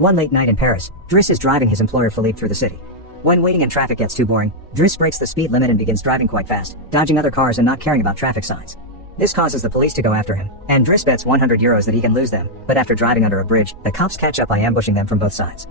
One late night in Paris, Driss is driving his employer Philippe through the city. When waiting and traffic gets too boring, Driss breaks the speed limit and begins driving quite fast, dodging other cars and not caring about traffic signs. This causes the police to go after him, and Driss bets €100 that he can lose them, but after driving under a bridge, the cops catch up by ambushing them from both sides.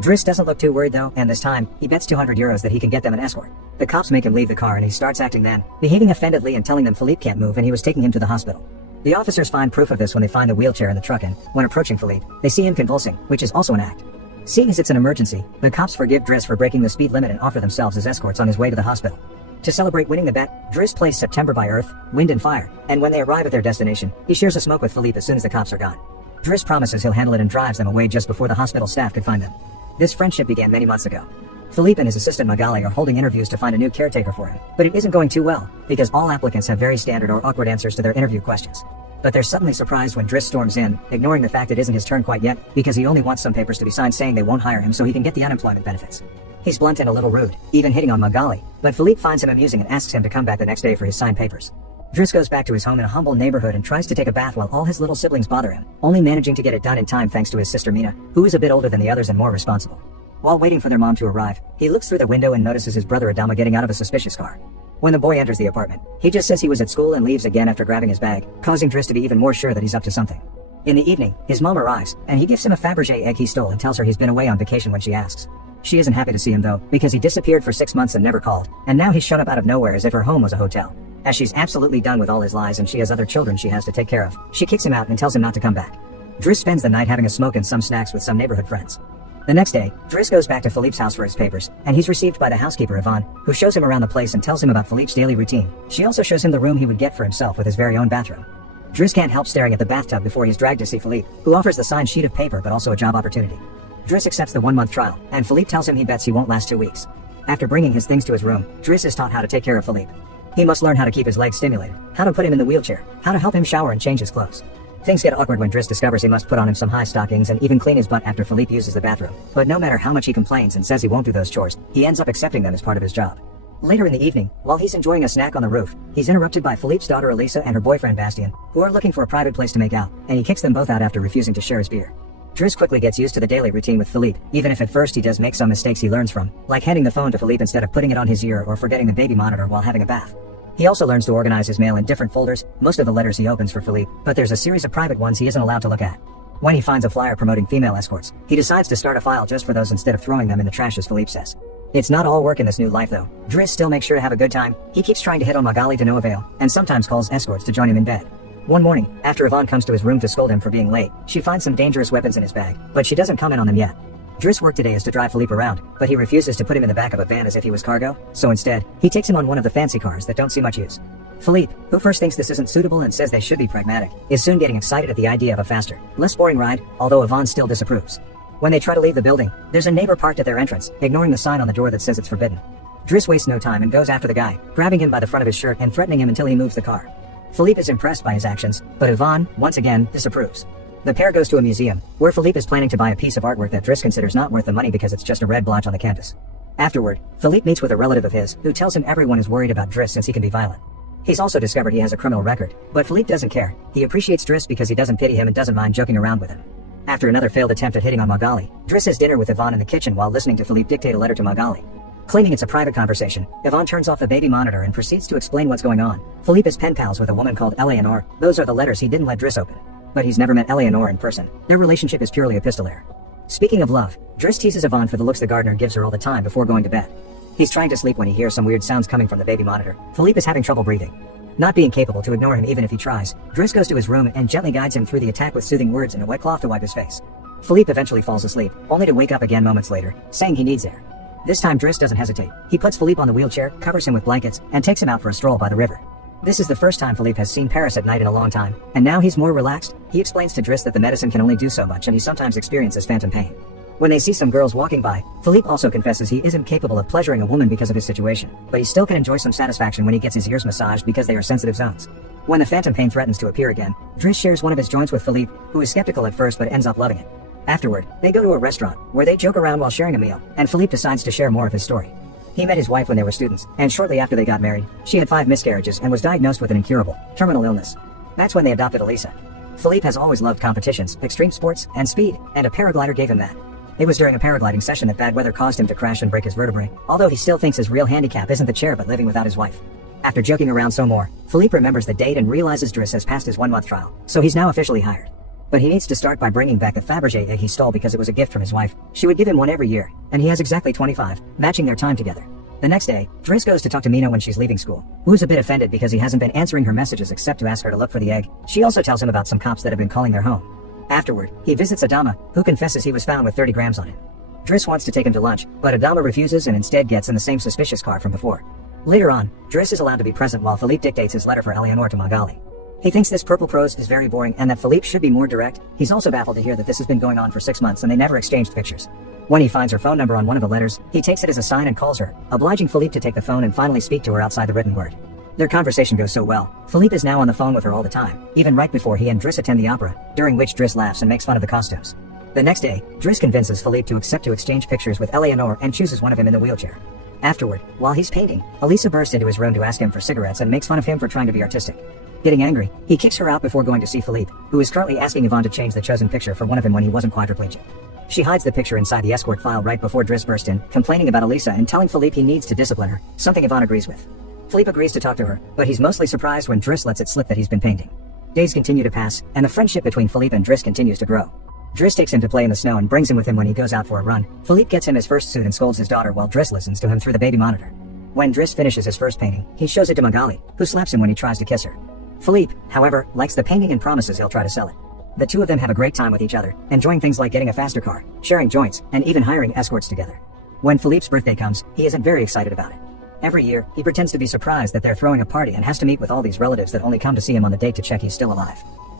Driss doesn't look too worried though, and this time, he bets €200 that he can get them an escort. The cops make him leave the car and he starts acting then, behaving offendedly and telling them Philippe can't move and he was taking him to the hospital. The officers find proof of this when they find the wheelchair in the truck and, when approaching Philippe, they see him convulsing, which is also an act. Seeing as it's an emergency, the cops forgive Driss for breaking the speed limit and offer themselves as escorts on his way to the hospital. To celebrate winning the bet, Driss plays September by Earth, Wind and Fire, and when they arrive at their destination, he shares a smoke with Philippe as soon as the cops are gone. Driss promises he'll handle it and drives them away just before the hospital staff could find them. This friendship began many months ago. Philippe and his assistant Magali are holding interviews to find a new caretaker for him, but it isn't going too well, because all applicants have very standard or awkward answers to their interview questions. But they're suddenly surprised when Driss storms in, ignoring the fact it isn't his turn quite yet, because he only wants some papers to be signed saying they won't hire him so he can get the unemployment benefits. He's blunt and a little rude, even hitting on Magali, but Philippe finds him amusing and asks him to come back the next day for his signed papers. Driss goes back to his home in a humble neighborhood and tries to take a bath while all his little siblings bother him, only managing to get it done in time thanks to his sister Mina, who is a bit older than the others and more responsible. While waiting for their mom to arrive, he looks through the window and notices his brother Adama getting out of a suspicious car. When the boy enters the apartment, he just says he was at school and leaves again after grabbing his bag, causing Driss to be even more sure that he's up to something. In the evening, his mom arrives, and he gives him a Fabergé egg he stole and tells her he's been away on vacation when she asks. She isn't happy to see him though, because he disappeared for 6 months and never called, and now he's shut up out of nowhere as if her home was a hotel. As she's absolutely done with all his lies and she has other children she has to take care of, she kicks him out and tells him not to come back. Driss spends the night having a smoke and some snacks with some neighborhood friends. The next day, Driss goes back to Philippe's house for his papers, and he's received by the housekeeper Yvonne, who shows him around the place and tells him about Philippe's daily routine. She also shows him the room he would get for himself with his very own bathroom. Driss can't help staring at the bathtub before he's dragged to see Philippe, who offers the signed sheet of paper but also a job opportunity. Driss accepts the 1-month trial, and Philippe tells him he bets he won't last 2 weeks. After bringing his things to his room, Driss is taught how to take care of Philippe. He must learn how to keep his legs stimulated, how to put him in the wheelchair, how to help him shower and change his clothes. Things get awkward when Driss discovers he must put on him some high stockings and even clean his butt after Philippe uses the bathroom, but no matter how much he complains and says he won't do those chores, he ends up accepting them as part of his job. Later in the evening, while he's enjoying a snack on the roof, he's interrupted by Philippe's daughter Elisa and her boyfriend Bastien, who are looking for a private place to make out, and he kicks them both out after refusing to share his beer. Driss quickly gets used to the daily routine with Philippe, even if at first he does make some mistakes he learns from, like handing the phone to Philippe instead of putting it on his ear or forgetting the baby monitor while having a bath. He also learns to organize his mail in different folders, most of the letters he opens for Philippe, but there's a series of private ones he isn't allowed to look at. When he finds a flyer promoting female escorts, he decides to start a file just for those instead of throwing them in the trash as Philippe says. It's not all work in this new life though. Driss still makes sure to have a good time, he keeps trying to hit on Magali to no avail, and sometimes calls escorts to join him in bed. One morning, after Yvonne comes to his room to scold him for being late, she finds some dangerous weapons in his bag, but she doesn't comment on them yet. Driss' work today is to drive Philippe around, but he refuses to put him in the back of a van as if he was cargo, so instead, he takes him on one of the fancy cars that don't see much use. Philippe, who first thinks this isn't suitable and says they should be pragmatic, is soon getting excited at the idea of a faster, less boring ride, although Yvonne still disapproves. When they try to leave the building, there's a neighbor parked at their entrance, ignoring the sign on the door that says it's forbidden. Driss wastes no time and goes after the guy, grabbing him by the front of his shirt and threatening him until he moves the car. Philippe is impressed by his actions, but Yvonne, once again, disapproves. The pair goes to a museum, where Philippe is planning to buy a piece of artwork that Driss considers not worth the money because it's just a red blotch on the canvas. Afterward, Philippe meets with a relative of his, who tells him everyone is worried about Driss since he can be violent. He's also discovered he has a criminal record, but Philippe doesn't care. He appreciates Driss because he doesn't pity him and doesn't mind joking around with him. After another failed attempt at hitting on Magali, Driss has dinner with Yvonne in the kitchen while listening to Philippe dictate a letter to Magali. Claiming it's a private conversation, Yvonne turns off the baby monitor and proceeds to explain what's going on. Philippe is pen pals with a woman called Eleanor. Those are the letters he didn't let Driss open. But he's never met Eleanor in person. Their relationship is purely epistolary. Speaking of love, Driss teases Yvonne for the looks the gardener gives her all the time before going to bed. He's trying to sleep when he hears some weird sounds coming from the baby monitor. Philippe is having trouble breathing. Not being capable to ignore him even if he tries, Driss goes to his room and gently guides him through the attack with soothing words and a wet cloth to wipe his face. Philippe eventually falls asleep, only to wake up again moments later, saying he needs air. This time Driss doesn't hesitate. He puts Philippe on the wheelchair, covers him with blankets, and takes him out for a stroll by the river. This is the first time Philippe has seen Paris at night in a long time, and now he's more relaxed. He explains to Driss that the medicine can only do so much and he sometimes experiences phantom pain. When they see some girls walking by, Philippe also confesses he isn't capable of pleasuring a woman because of his situation, but he still can enjoy some satisfaction when he gets his ears massaged because they are sensitive zones. When the phantom pain threatens to appear again, Driss shares one of his joints with Philippe, who is skeptical at first but ends up loving it. Afterward, they go to a restaurant, where they joke around while sharing a meal, and Philippe decides to share more of his story. He met his wife when they were students, and shortly after they got married, she had 5 miscarriages and was diagnosed with an incurable, terminal illness. That's when they adopted Elisa. Philippe has always loved competitions, extreme sports, and speed, and a paraglider gave him that. It was during a paragliding session that bad weather caused him to crash and break his vertebrae, although he still thinks his real handicap isn't the chair but living without his wife. After joking around some more, Philippe remembers the date and realizes Driss has passed his 1-month trial, so he's now officially hired. But he needs to start by bringing back the Fabergé egg he stole because it was a gift from his wife. She would give him one every year, and he has exactly 25, matching their time together. The next day, Driss goes to talk to Mina when she's leaving school, who's a bit offended because he hasn't been answering her messages except to ask her to look for the egg. She also tells him about some cops that have been calling their home. Afterward, he visits Adama, who confesses he was found with 30 grams on him. Driss wants to take him to lunch, but Adama refuses and instead gets in the same suspicious car from before. Later on, Driss is allowed to be present while Philippe dictates his letter for Eleanor to Magali. He thinks this purple prose is very boring and that Philippe should be more direct. He's also baffled to hear that this has been going on for 6 months and they never exchanged pictures. When he finds her phone number on one of the letters, he takes it as a sign and calls her, obliging Philippe to take the phone and finally speak to her outside the written word. Their conversation goes so well, Philippe is now on the phone with her all the time, even right before he and Driss attend the opera, during which Driss laughs and makes fun of the costumes. The next day, Driss convinces Philippe to accept to exchange pictures with Eleanor and chooses one of him in the wheelchair. Afterward, while he's painting, Elisa bursts into his room to ask him for cigarettes and makes fun of him for trying to be artistic. Getting angry, he kicks her out before going to see Philippe, who is currently asking Yvonne to change the chosen picture for one of him when he wasn't quadriplegic. She hides the picture inside the escort file right before Driss burst in, complaining about Elisa and telling Philippe he needs to discipline her, something Yvonne agrees with. Philippe agrees to talk to her, but he's mostly surprised when Driss lets it slip that he's been painting. Days continue to pass, and the friendship between Philippe and Driss continues to grow. Driss takes him to play in the snow and brings him with him when he goes out for a run. Philippe gets him his first suit and scolds his daughter while Driss listens to him through the baby monitor. When Driss finishes his first painting, he shows it to Magali, who slaps him when he tries to kiss her. Philippe, however, likes the painting and promises he'll try to sell it. The two of them have a great time with each other, enjoying things like getting a faster car, sharing joints, and even hiring escorts together. When Philippe's birthday comes, he isn't very excited about it. Every year, he pretends to be surprised that they're throwing a party and has to meet with all these relatives that only come to see him on the date to check he's still alive.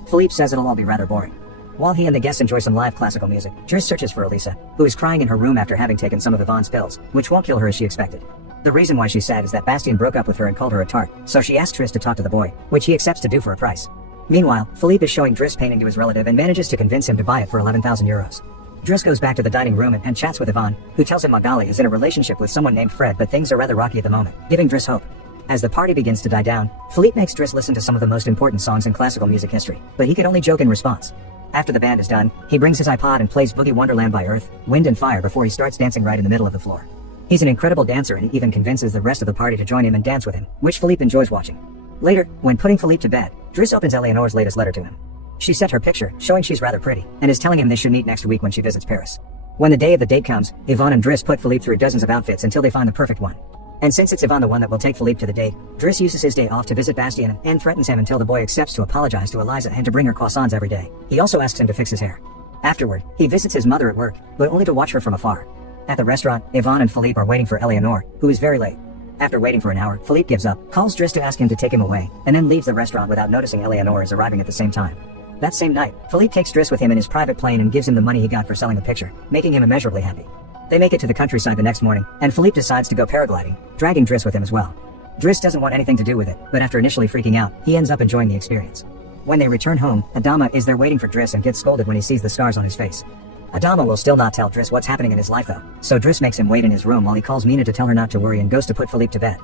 Philippe says it'll all be rather boring. While he and the guests enjoy some live classical music, Driss searches for Elisa, who is crying in her room after having taken some of Yvonne's pills, which won't kill her as she expected. The reason why she's sad is that Bastien broke up with her and called her a tart, so she asks Driss to talk to the boy, which he accepts to do for a price. Meanwhile, Philippe is showing Driss painting to his relative and manages to convince him to buy it for 11,000 euros. Driss goes back to the dining room and chats with Yvonne, who tells him Magali is in a relationship with someone named Fred, but things are rather rocky at the moment, giving Driss hope. As the party begins to die down, Philippe makes Driss listen to some of the most important songs in classical music history, but he can only joke in response. After the band is done, he brings his iPod and plays Boogie Wonderland by Earth, Wind and Fire before he starts dancing right in the middle of the floor. He's an incredible dancer and even convinces the rest of the party to join him and dance with him, which Philippe enjoys watching. Later, when putting Philippe to bed, Driss opens Eleanor's latest letter to him. She sent her picture, showing she's rather pretty, and is telling him they should meet next week when she visits Paris. When the day of the date comes, Yvonne and Driss put Philippe through dozens of outfits until they find the perfect one. And since it's Yvonne the one that will take Philippe to the date, Driss uses his day off to visit Bastien and threatens him until the boy accepts to apologize to Eliza and to bring her croissants every day. He also asks him to fix his hair. Afterward, he visits his mother at work, but only to watch her from afar. At the restaurant, Yvonne and Philippe are waiting for Eleanor, who is very late. After waiting for an hour, Philippe gives up, calls Driss to ask him to take him away, and then leaves the restaurant without noticing Eleanor is arriving at the same time. That same night, Philippe takes Driss with him in his private plane and gives him the money he got for selling the picture, making him immeasurably happy. They make it to the countryside the next morning, and Philippe decides to go paragliding, dragging Driss with him as well. Driss doesn't want anything to do with it, but after initially freaking out, he ends up enjoying the experience. When they return home, Adama is there waiting for Driss and gets scolded when he sees the scars on his face. Adama will still not tell Driss what's happening in his life though, so Driss makes him wait in his room while he calls Mina to tell her not to worry and goes to put Philippe to bed.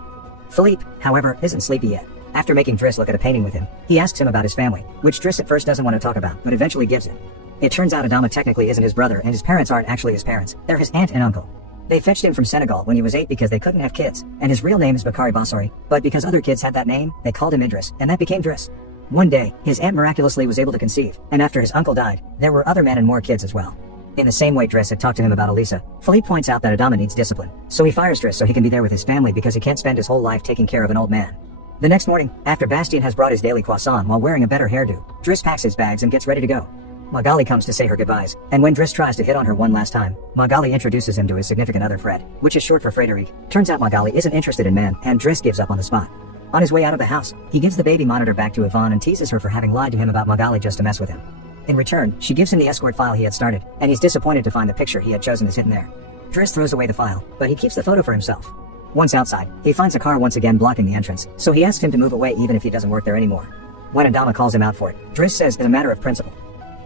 Philippe, however, isn't sleepy yet. After making Driss look at a painting with him, he asks him about his family, which Driss at first doesn't want to talk about, but eventually gives him. It turns out Adama technically isn't his brother and his parents aren't actually his parents, they're his aunt and uncle. They fetched him from Senegal when he was 8 because they couldn't have kids, and his real name is Bakari Bassori, but because other kids had that name, they called him Idris, and that became Driss. One day, his aunt miraculously was able to conceive, and after his uncle died, there were other men and more kids as well. In the same way Driss had talked to him about Elisa, Philippe points out that Adama needs discipline, so he fires Driss so he can be there with his family because he can't spend his whole life taking care of an old man. The next morning, after Bastien has brought his daily croissant while wearing a better hairdo, Driss packs his bags and gets ready to go. Magali comes to say her goodbyes, and when Driss tries to hit on her one last time, Magali introduces him to his significant other Fred, which is short for Frédéric. Turns out Magali isn't interested in men, and Driss gives up on the spot. On his way out of the house, he gives the baby monitor back to Yvonne and teases her for having lied to him about Magali just to mess with him. In return, she gives him the escort file he had started, and he's disappointed to find the picture he had chosen is hidden there. Driss throws away the file, but he keeps the photo for himself. Once outside, he finds a car once again blocking the entrance, so he asks him to move away even if he doesn't work there anymore. When Adama calls him out for it, Driss says it's a matter of principle.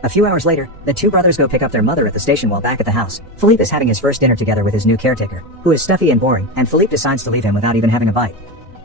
A few hours later, the two brothers go pick up their mother at the station while back at the house. Philippe is having his first dinner together with his new caretaker, who is stuffy and boring, and Philippe decides to leave him without even having a bite.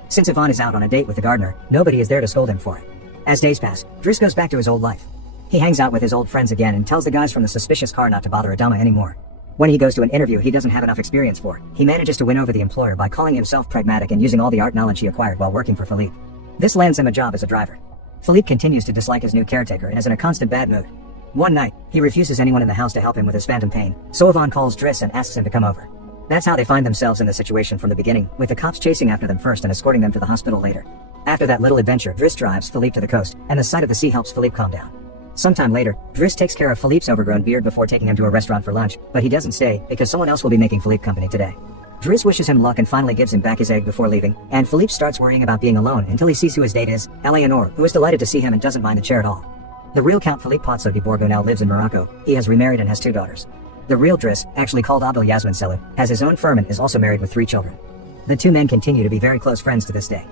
Since Yvonne is out on a date with the gardener, nobody is there to scold him for it. As days pass, Driss goes back to his old life. He hangs out with his old friends again and tells the guys from the suspicious car not to bother Adama anymore. When he goes to an interview he doesn't have enough experience for, he manages to win over the employer by calling himself pragmatic and using all the art knowledge he acquired while working for Philippe. This lands him a job as a driver. Philippe continues to dislike his new caretaker and is in a constant bad mood. One night, he refuses anyone in the house to help him with his phantom pain, so Yvonne calls Driss and asks him to come over. That's how they find themselves in the situation from the beginning, with the cops chasing after them first and escorting them to the hospital later. After that little adventure, Driss drives Philippe to the coast, and the sight of the sea helps Philippe calm down. Sometime later, Driss takes care of Philippe's overgrown beard before taking him to a restaurant for lunch, but he doesn't stay, because someone else will be making Philippe company today. Driss wishes him luck and finally gives him back his egg before leaving, and Philippe starts worrying about being alone until he sees who his date is, Eleanor, who is delighted to see him and doesn't mind the chair at all. The real Count Philippe Pozzo di Borgo now lives in Morocco. He has remarried and has 2 daughters. The real Driss, actually called Abdel Yasmin Selou, has his own firm and is also married with 3 children. The 2 men continue to be very close friends to this day.